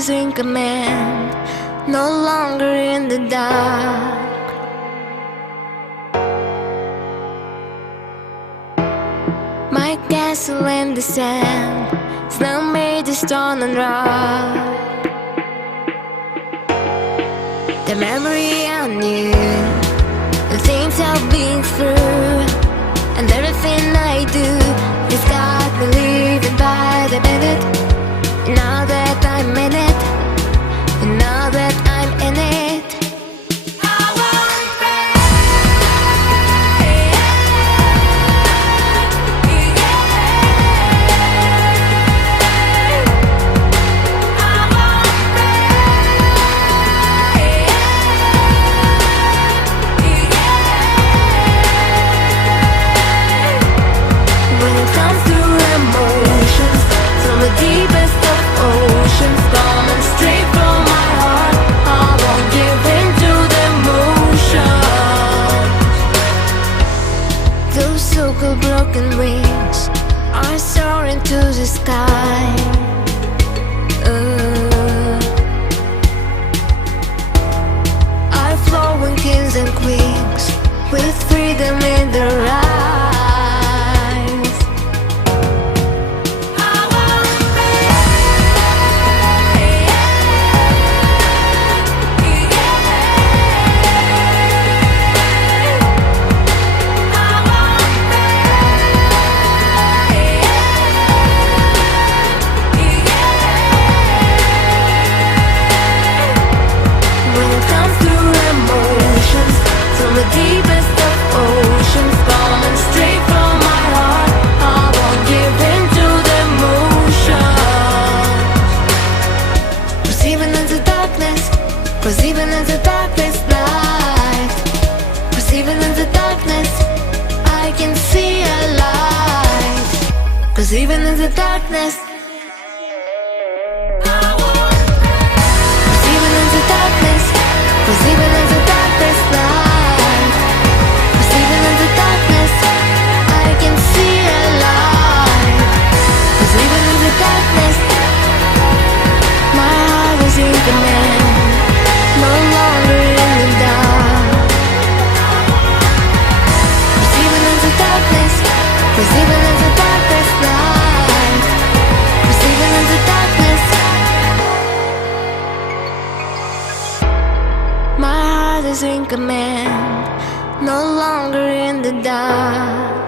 is in command, no longer in the dark. My castle in the sand, snow made of stone and rock. The memory I knew, the things I've been through, and everything I do has got me living by the minute. Now that I'm in it, and now that I'm in it, I won't break. I won't break. When it comes to emotions, from the deepest of oceans, coming straight from my heart, I won't give in to the emotions. Those so-called broken wings are soaring to the sky. Are flowing kings and queens with freedom in their eyes. From the deepest of oceans, coming straight from my heart, I won't give in to the emotions. 'Cause even in the darkness, 'cause even in the darkest night, 'cause even in the darkness, I can see a light. 'Cause even in the darkness, 'cause even in the darkness, 'cause even in the darkest night, no longer in the dark. 'Cause even in the darkness, 'cause even in the darkest night, 'cause even in the darkness, my heart is in command, no longer in the dark.